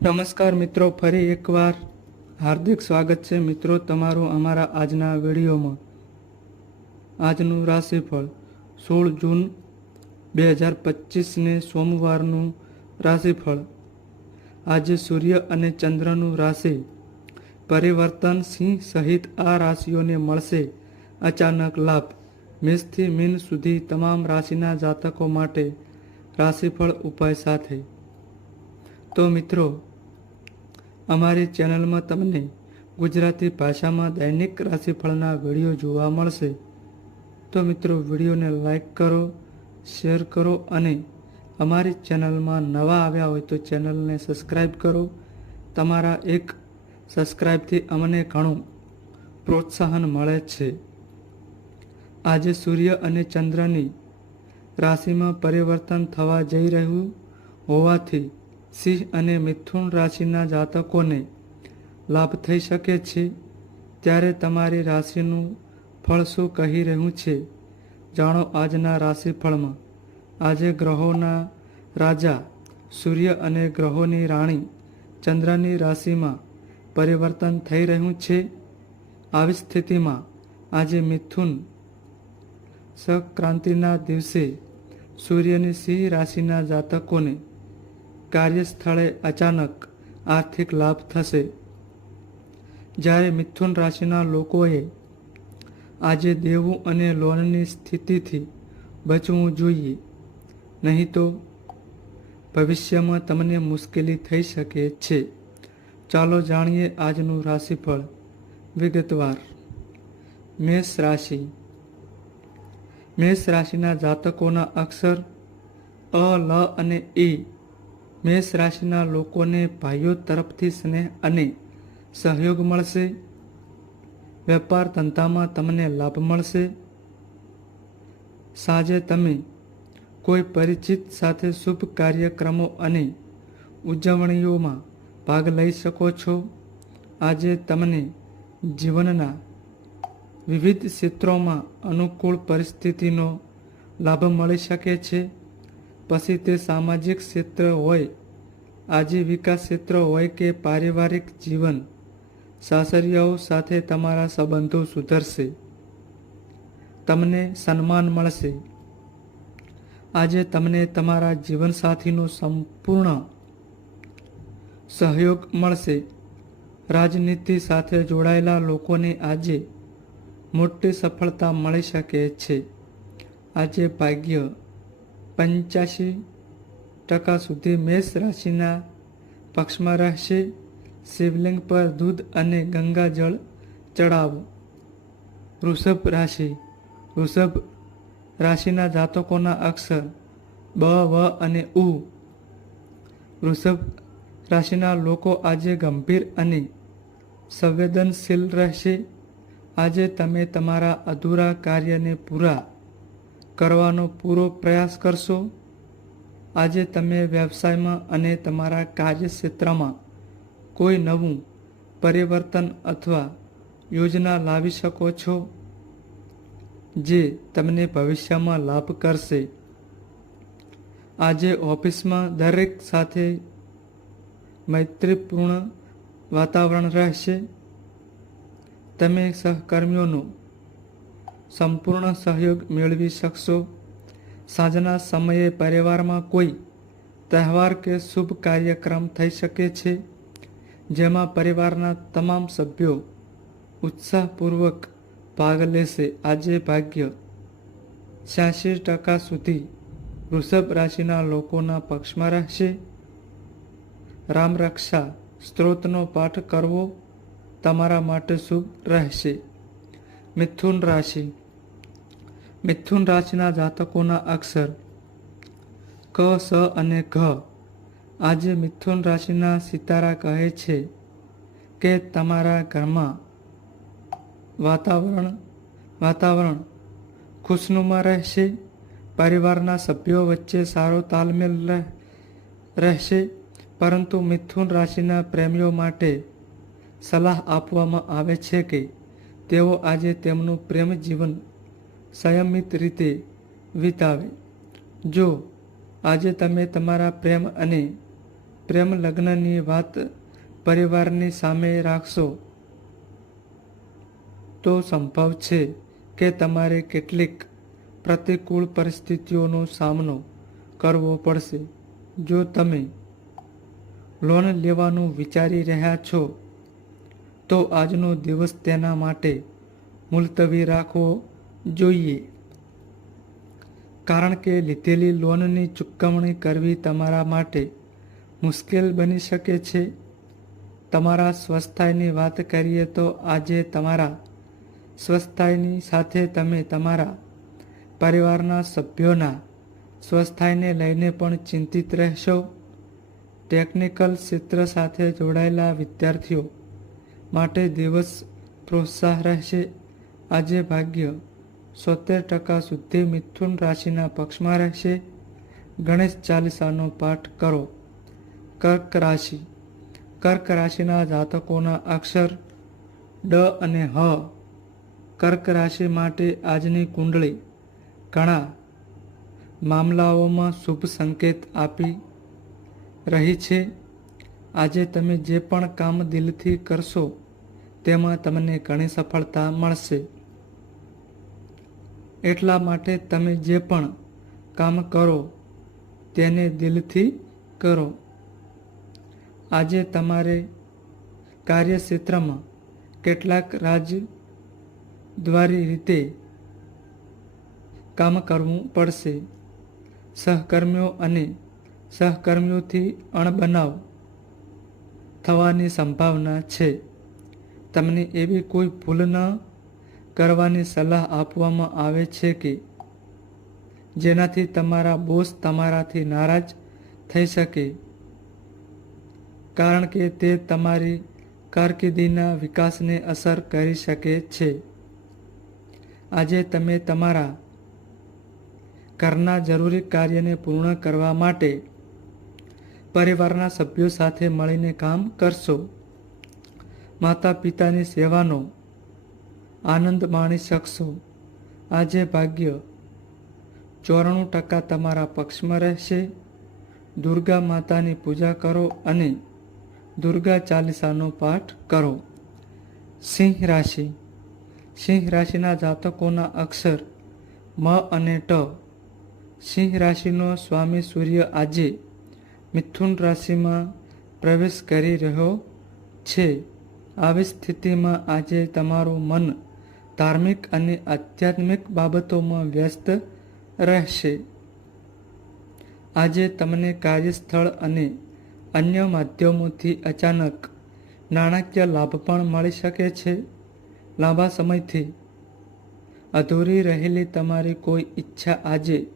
નમસ્કાર મિત્રો, ફરી એકવાર હાર્દિક સ્વાગત છે મિત્રો તમારું અમારા આજના વિડીયોમાં. આજનું રાશિફળ સોળ જૂન બે હજાર પચીસને સોમવારનું રાશિફળ. આજે સૂર્ય અને ચંદ્રનું રાશિ પરિવર્તન સિંહ સહિત આ રાશિઓને મળશે. અચાનક લાભ. મેષથી મીન સુધી તમામ રાશિના જાતકો માટે રાશિફળ ઉપાય સાથે. તો મિત્રો અમારી ચેનલમાં તમને ગુજરાતી ભાષામાં દૈનિક રાશિફળના વીડિયો જોવા મળશે. તો મિત્રો, વિડીયોને લાઈક કરો, શેર કરો અને અમારી ચેનલમાં નવા આવ્યા હોય તો ચેનલને સબસ્ક્રાઈબ કરો. તમારા એક સબસ્ક્રાઈબથી અમને ઘણું પ્રોત્સાહન મળે છે. આજે સૂર્ય અને ચંદ્રની રાશિમાં પરિવર્તન થવા જઈ રહ્યું હોવાથી સિંહ અને મિથુન રાશિના જાતકોને લાભ થઈ શકે છે. ત્યારે તમારી રાશિનું ફળ શું કહી રહ્યું છે? જાણો આજના રાશિફળમાં. આજે ગ્રહોના રાજા, સૂર્ય અને ગ્રહોની રાણી ચંદ્રની રાશિમાં પરિવર્તન થઈ રહ્યું છે. આવી સ્થિતિમાં આજે મિથુન સંક્રાંતિના દિવસે સૂર્યની સિંહ રાશિના જાતકોને કાર્યસ્થળે અચાનક આર્થિક લાભ થશે. જ્યારે મિથુન રાશિના લોકોએ આજે દેવું અને લોનની સ્થિતિથી બચવું જોઈએ. નહીં તો ભવિષ્યમાં તમને મુશ્કેલી થઈ શકે છે. ચાલો જાણીએ આજનું રાશિફળ વિગતવાર. મેષ રાશિ. મેષ રાશિના જાતકોના અક્ષર અ, લ અને એ મેષ રાશિના લોકોને ભાઈઓ તરફથી સ્નેહ અને સહયોગ મળશે. વેપાર ધંધામાં તમને લાભ મળશે. સાંજે તમે કોઈ પરિચિત સાથે શુભ કાર્યક્રમો અને ઉજવણીઓમાં ભાગ લઈ શકો છો. આજે તમને જીવનના વિવિધ ક્ષેત્રોમાં અનુકૂળ પરિસ્થિતિનો લાભ મળી શકે છે. પછી તે સામાજિક ક્ષેત્ર હોય આજીવિકા ક્ષેત્ર હોય કે પારિવારિક જીવન, સાસરિયાઓ સાથે તમારા સંબંધો સુધરશે. તમને સન્માન મળશે. આજે તમને તમારા જીવનસાથીનો સંપૂર્ણ સહયોગ મળશે. રાજનીતિ સાથે જોડાયેલા લોકોને આજે મોટી સફળતા મળી શકે છે. આજે ભાગ્ય પંચ્યાસી ટકા સુધી મેષ રાશિના પક્ષમાં રહેશે. શિવલિંગ પર દૂધ અને ગંગા જળ ચડાવો. વૃષભ રાશિ. વૃષભ રાશિના જાતકોના અક્ષર બ, વ અને ઉ. વૃષભ રાશિના લોકો આજે ગંભીર અને સંવેદનશીલ રહેશે. આજે તમે તમારા અધૂરા કાર્યને પૂરા કરવાનો પૂરો પ્રયાસ કરશો. આજે તમે વ્યવસાયમાં અને તમારા કાર્યક્ષેત્રમાં કોઈ નવું પરિવર્તન અથવા યોજના લાવી શકો છો, જે તમને ભવિષ્યમાં લાભ કરશે? આજે ઓફિસમાં દરેક સાથે મૈત્રીપૂર્ણ વાતાવરણ રહેશે. તમે સહકર્મીઓનો સંપૂર્ણ સહયોગ મેળવી શકશો. સાંજના સમયે પરિવારમાં કોઈ તહેવાર કે શુભ કાર્યક્રમ થઈ શકે છે? જેમાં પરિવારના તમામ સભ્યો ઉત્સાહપૂર્વક ભાગ લેશે. આજે ભાગ્ય છ્યાસી ટકા સુધી વૃષભ રાશિના લોકોના પક્ષમાં રહેશે. રામરક્ષા સ્ત્રોતનો પાઠ કરવો તમારા માટે શુભ રહેશે. મિથુન રાશિ મિથુન રાશિના જાતકોના અક્ષર ક, સ અને ઘ. આજે મિથુન રાશિના સિતારા કહે છે કે તમારા ઘરમાં વાતાવરણ વાતાવરણ ખુશનુમા રહેશે, પરિવારના સભ્યો વચ્ચે સારો તાલમેલ રહેશે, પરંતુ મિથુન રાશિના પ્રેમીઓ માટે સલાહ આપવામાં આવે છે કે તેઓ આજે તેમનું પ્રેમ જીવન સંયમિત રીતે વિતાવે. જો આજે તમે તમારા પ્રેમ અને પ્રેમ લગ્નની વાત પરિવારની સામે રાખશો, તો સંભવ છે કે તમારે કેટલીક પ્રતિકૂળ પરિસ્થિતિઓનો સામનો કરવો પડશે. જો તમે લોન લેવાનું વિચારી રહ્યા છો, તો આજનો દિવસ તેના માટે મુલતવી રાખવો જોઈએ. કારણ કે લીધેલી લોનની ચૂકવણી કરવી તમારા માટે મુશ્કેલ બની શકે છે. તમારા સ્વસ્થાયની વાત કરીએ તો આજે તમારા સ્વસ્થાયની સાથે તમે તમારા પરિવારના સભ્યોના સ્વસ્થાયને લઈને પણ ચિંતિત રહેશો. ટેકનિકલ ક્ષેત્ર સાથે જોડાયેલા વિદ્યાર્થીઓ માટે દિવસ પ્રોત્સાહ રહેશે. આજે ભાગ્ય સોતેર ટકા સુધી મિથુન રાશિના પક્ષમાં રહેશે. ગણેશ ચાલીસાનો પાઠ કરો. કર્ક રાશિ. કર્ક રાશિના જાતકોના અક્ષર ડ અને હ. કર્ક રાશિ માટે આજની કુંડળી. ઘણા મામલાઓમાં શુભ સંકેત આપી રહી છે. આજે તમે જે પણ કામ દિલથી કરશો, તેમાં તમને ઘણી સફળતા મળશે. એટલા માટે તમે જે પણ કામ કરો, તેને દિલથી કરો. આજે તમારે કાર્યક્ષેત્રમાં કેટલાક રાજદ્વારી રીતે કામ કરવું પડશે. સહકર્મીઓ અને સહકર્મીઓથી અણબનાવ થવાની સંભાવના છે. તમને એવી કોઈ ભૂલ ન કરવાની સલાહ આપવામાં આવે છે કે જેનાથી તમારા બોસ તમારાથી નારાજ થઈ શકે. કારણ કે તે તમારી કારકિર્દીના વિકાસને અસર કરી શકે છે. આજે તમે તમારા ઘરના જરૂરી કાર્યને પૂર્ણ કરવા માટે પરિવારના સભ્યો સાથે મળીને કામ કરશો. માતા પિતાની સેવાનો આનંદ માણી શકશો? આજે ભાગ્ય. ચોરાણું ટકા તમારા પક્ષમાં રહેશે. દુર્ગા માતાની પૂજા કરો અને દુર્ગા ચાલીસાનો પાઠ કરો. સિંહ રાશિ. સિંહ રાશિના જાતકોના અક્ષર મ અને ટ. સિંહ રાશિનો સ્વામી સૂર્ય આજે મિથુન રાશિમાં પ્રવેશ કરી રહ્યો છે. આવી સ્થિતિમાં આજે તમારું મન ધાર્મિક અને આધ્યાત્મિક બાબતોમાં વ્યસ્ત રહેશે. આજે તમને કાર્યસ્થળ અને અન્ય માધ્યમોથી અચાનક નાણાકીય લાભ પણ મળી શકે છે. લાંબા સમયથી અધૂરી રહેલી તમારી કોઈ ઈચ્છા આજે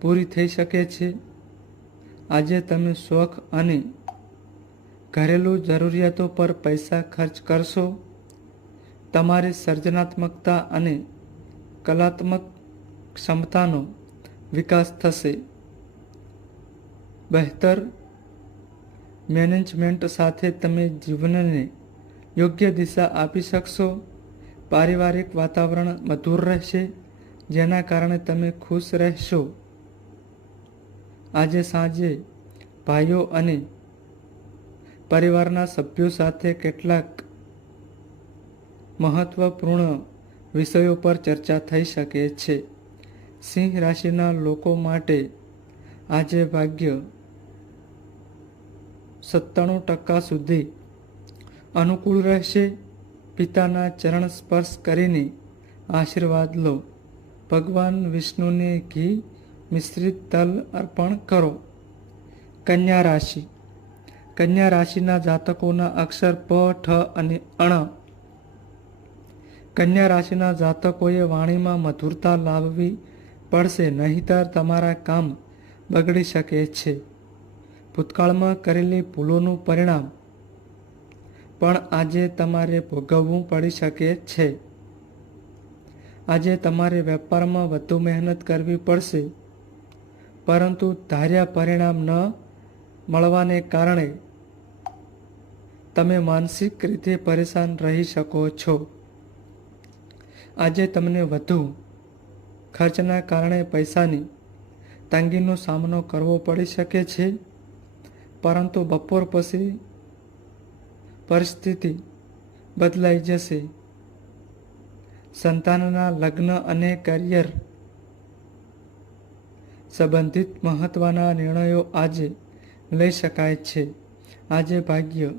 પૂરી થઈ શકે છે. આજે તમે શોખ અને ઘરેલું જરૂરિયાતો પર પૈસા ખર્ચ કરશો. તમારી સર્જનાત્મકતા અને કલાત્મક ક્ષમતાનો વિકાસ થશે. બહેતર મેનેજમેન્ટ સાથે તમે જીવનને યોગ્ય દિશા આપી શકશો. પારિવારિક વાતાવરણ મધુર રહેશે, જેના કારણે તમે ખુશ રહેશો. આજે સાંજે ભાઈઓ અને પરિવારના સભ્યો સાથે કેટલાક મહત્વપૂર્ણ વિષયો પર ચર્ચા થઈ શકે છે. સિંહ રાશિના લોકો માટે આજે ભાગ્ય સત્તાણું ટકા સુધી અનુકૂળ રહેશે. પિતાના ચરણ સ્પર્શ કરીને આશીર્વાદ લો. ભગવાન વિષ્ણુને ઘી, મિશ્રિત તલ અર્પણ કરો. કન્યા રાશિ. કન્યા રાશિના જાતકોના અક્ષર પ, ઠ અને અણ કન્યા રાશિના જાતકોએ વાણીમાં મધુરતા લાવવી પડશે, નહીતર તમારા કામ બગડી શકે છે. ભૂતકાળમાં કરેલી ભૂલોનું પરિણામ પણ આજે તમારે ભોગવવું પડી શકે છે. આજે તમારે વેપારમાં વધુ મહેનત કરવી પડશે, પરંતુ ધાર્યા પરિણામ ન મળવાને કારણે તમે માનસિક રીતે પરેશાન રહી શકો છો. આજે તમને વધુ ખર્ચના કારણે પૈસાની તંગીનો સામનો કરવો પડી શકે છે. પરંતુ બપોર પછી પરિસ્થિતિ બદલાઈ જશે. સંતાનના લગ્ન અને કરિયર સંબંધિત મહત્વના નિર્ણયો આજે લઈ શકાય છે. આજે ભાગ્ય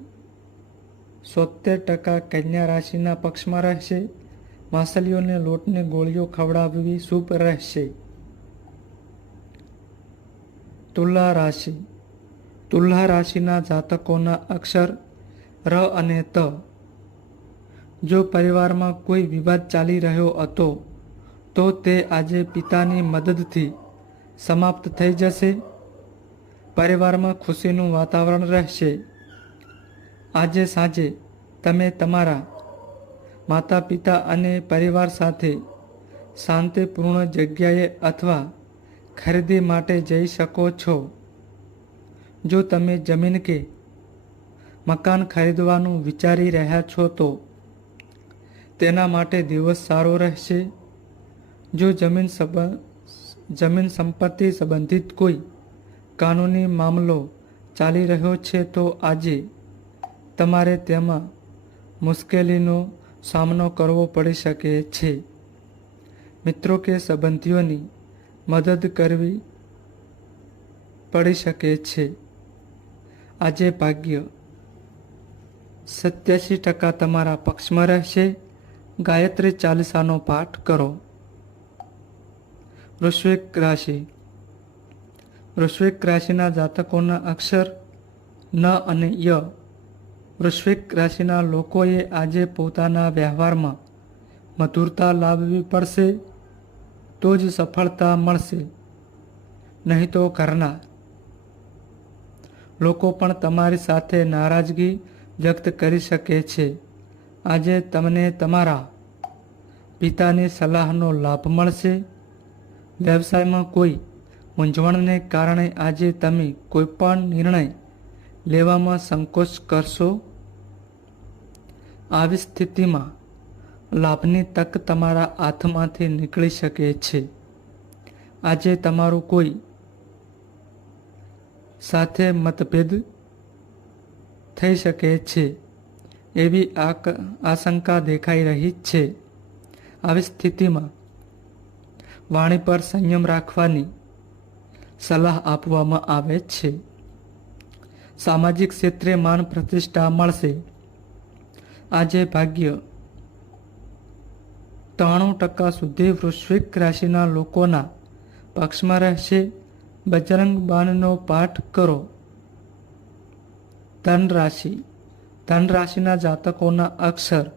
સોતેર ટકા કન્યા રાશિના પક્ષમાં રહેશે. માસલીઓને લોટને ગોળીઓ ખવડાવવી શુભ રહેશે. તુલા રાશિ. તુલા રાશિના જાતકોના અક્ષર ર અને ત. જો પરિવારમાં કોઈ વિવાદ ચાલી રહ્યો હતો, તો તે આજે પિતાની મદદથી સમાપ્ત થઈ જશે. પરિવારમાં ખુશીનું વાતાવરણ રહેશે. આજે સાંજે તમે તમારા માતા પિતા અને પરિવાર સાથે શાંતિપૂર્ણ જગ્યાએ અથવા ખરીદી માટે જઈ શકો છો. જો તમે જમીન કે મકાન ખરીદવાનું વિચારી રહ્યા છો તો તેના માટે દિવસ સારો રહેશે. જો જમીન જમીન સંપત્તિ સંબંધિત કોઈ કાનૂની મામલો ચાલી રહ્યો છે તો આજે તમારે તેમાં મુશ્કેલીનો સામનો કરવો પડી શકે છે. મિત્રો કે સંબંધીઓની મદદ કરવી પડી શકે છે. આજે ભાગ્ય સત્યાસી ટકા તમારા પક્ષમાં રહેશે. ગાયત્રી ચાલીસાનો પાઠ કરો. વૃશ્વિક રાશિ. વૃશ્વિક રાશિના જાતકોના અક્ષર ન અને ય વૃશ્વિક રાશિના લોકોએ આજે પોતાના વ્યવહારમાં મધુરતા લાવવી પડશે તો જ સફળતા મળશે, નહીં તો ઘરના. લોકો પણ તમારી સાથે નારાજગી વ્યક્ત કરી શકે છે. આજે તમને તમારા પિતાની સલાહનો લાભ મળશે. વ્યવસાયમાં કોઈ મૂંઝવણને કારણે આજે તમે કોઈ પણ નિર્ણય લેવામાં સંકોચ કરશો? આવી સ્થિતિમાં લાભની તક તમારા હાથમાંથી નીકળી શકે છે. આજે તમારું કોઈ સાથે મતભેદ થઈ શકે છે એવી આશંકા દેખાઈ રહી છે. આવી સ્થિતિમાં વાણી પર સંયમ રાખવાની સલાહ આપવામાં આવે છે. સામાજિક ક્ષેત્રે માન પ્રતિષ્ઠા મળશે. આજે ભાગ્ય ત્રાણું ટકા સુધી વૃશ્વિક રાશિના લોકોના પક્ષમાં રહેશે. બજરંગ બાણનો પાઠ કરો. ધન રાશિ ધન રાશિના જાતકોના અક્ષર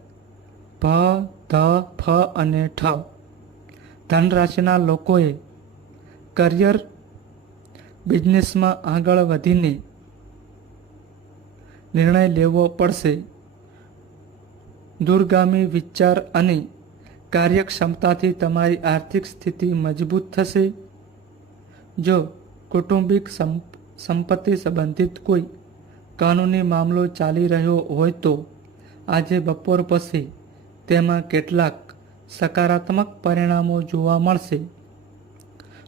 ભ, ધ, ફ અને ઠ. ધન રાશિના લોકોએ કરિયર, બિઝનેસમાં આગળ વધીને નિર્ણય લેવો પડશે. દૂરગામી વિચાર અને કાર્યક્ષમતાથી તમારી આર્થિક સ્થિતિ મજબૂત થશે. જો કૌટુંબિક સંપ- સંપત્તિ સંબંધિત કોઈ કાનૂની મામલો ચાલી રહ્યો હોય તો આજે બપોર પછી તેમાં કેટલાક સકારાત્મક પરિણામો જોવા મળશે.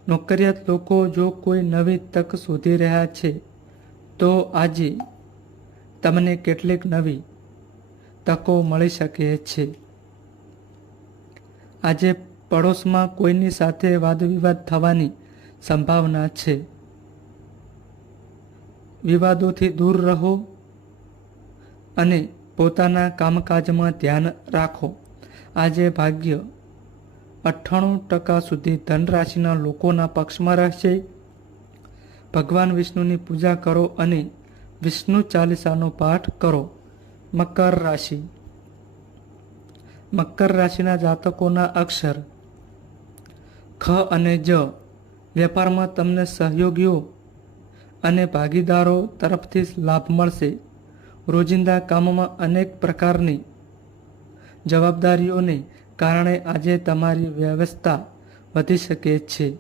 નોકરિયાત લોકો જો કોઈ નવી તક શોધી રહ્યા છે, તો આજે તમને કેટલીક નવી તકો મળી શકે છે. આજે પડોશમાં કોઈની સાથે વાદવિવાદ થવાની સંભાવના છે. વિવાદોથી દૂર રહો અને પોતાના કામકાજમાં ધ્યાન રાખો. આજે ભાગ્ય અઠ્ઠાણું ટકા સુધી ધનરાશિના લોકોના પક્ષમાં રહેશે. ભગવાન વિષ્ણુની પૂજા કરો અને વિષ્ણુ ચાલીસાનો પાઠ કરો. મકર રાશિ. મકર રાશિના જાતકોના અક્ષર. ખ અને જ. વેપારમાં તમને સહયોગીઓ અને ભાગીદારો તરફથી લાભ મળશે. રોજિંદા કામમાં અનેક પ્રકારની જવાબદારીઓને કારણે આજે તમારી વ્યવસ્થા વધી શકે છે.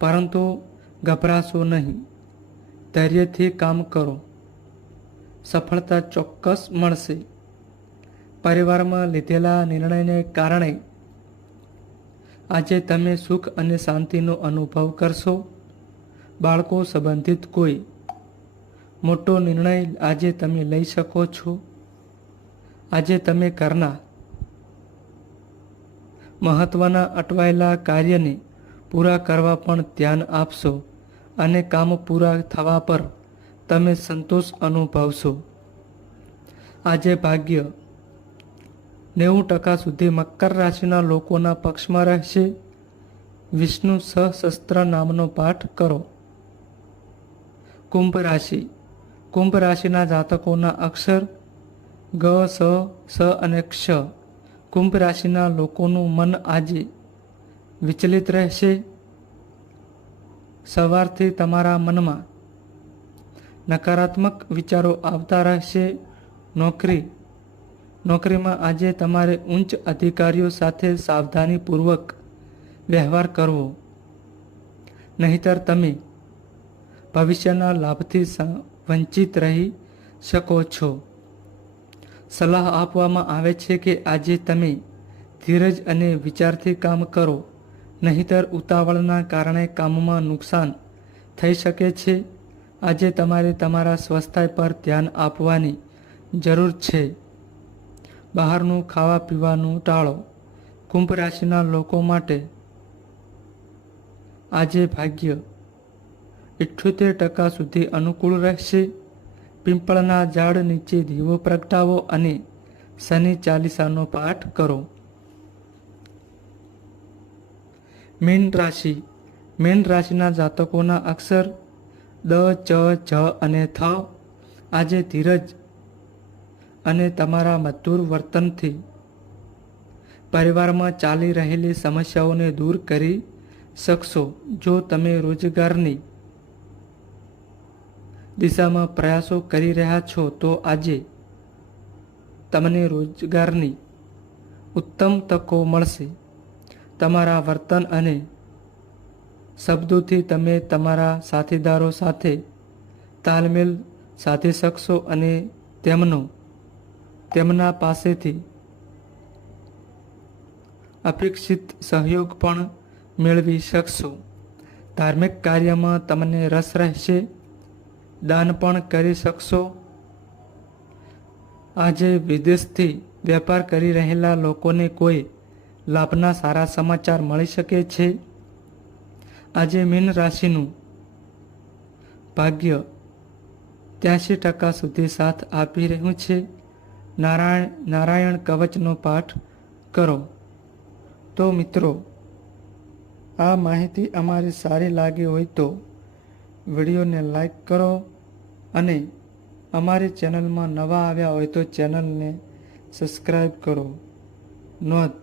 પરંતુ ગભરાશો નહીં. ધૈર્યથી કામ કરો. સફળતા ચોક્કસ મળશે. પરિવારમાં લીધેલા નિર્ણયને કારણે આજે તમે સુખ અને શાંતિનો અનુભવ કરશો. બાળકો સંબંધિત કોઈ મોટો નિર્ણય આજે તમે લઈ શકો છો. આજે તમે ઘરના મહત્વના અટવાયેલા કાર્યને પૂરા કરવા પણ ધ્યાન આપશો. અને કામ પૂરા થવા પર તમે સંતોષ અનુભવશો. આજે ભાગ્ય નેવું ટકા સુધી મકર રાશિના લોકોના પક્ષમાં રહેશે. વિષ્ણુ સહસ્ત્ર નામનો પાઠ કરો. કુંભ રાશિ. કુંભ રાશિના જાતકોના અક્ષર ગ, સ સ અને ક્ષ કુંભ રાશિના લોકોનું મન આજે વિચલિત રહેશે. સવારથી તમારા મનમાં નકારાત્મક વિચારો આવતા રહેશે. નોકરી, નોકરીમાં આજે તમારે ઉચ્ચ અધિકારીઓ સાથે સાવધાનીપૂર્વક વ્યવહાર કરવો. નહીતર તમે ભવિષ્યના લાભથી વંચિત રહી શકો છો. સલાહ આપવામાં આવે છે કે આજે તમે ધીરજ અને વિચારથી કામ કરો. નહીતર ઉતાવળના કારણે કામમાં નુકસાન થઈ શકે છે. આજે તમારે તમારા સ્વાસ્થ્ય પર ધ્યાન આપવાની જરૂર છે. બહારનું ખાવા પીવાનું ટાળો. કુંભ રાશિના લોકો માટે આજે ભાગ્ય ઇઠ્યોતેર ટકા સુધી અનુકૂળ રહેશે. પિંપળના ઝાડ નીચે દીવો પ્રગટાવો અને શનિ ચાલીસાનો પાઠ કરો. મીન રાશિ. મીન રાશિના જાતકોના અક્ષર દ, ચ જ અને થ આજે ધીરજ અને તમારા મધુર વર્તનથી પરિવારમાં ચાલી રહેલી સમસ્યાઓને દૂર કરી શકશો. જો તમે રોજગારની દિશામાં પ્રયાસો કરી રહ્યા છો, તો આજે તમને રોજગારની ઉત્તમ તકો મળશે. તમારા વર્તન અને શબ્દોથી તમે તમારા સાથીદારો સાથે તાલમેલ સાધી શકશો અને તેમનો, તેમના પાસેથી અપેક્ષિત સહયોગ પણ મેળવી શકશો. ધાર્મિક કાર્યમાં તમને રસ રહેશે, દાન પણ કરી શકશો. આજે વિદેશથી વેપાર કરી રહેલા લોકોને કોઈ લાભના સારા સમાચાર મળી શકે છે. આજે મીન રાશિનું ભાગ્ય ત્યાંશી ટકા સુધી સાથ આપી રહ્યું છે. નારાયણ નારાયણ કવચનો પાઠ કરો. તો મિત્રો, આ માહિતી અમારી સારી લાગી હોય તો વિડીયોને લાઈક કરો અને અમારી ચેનલમાં નવા આવ્યા હોય તો ચેનલને સબસ્ક્રાઈબ કરો. નોંધ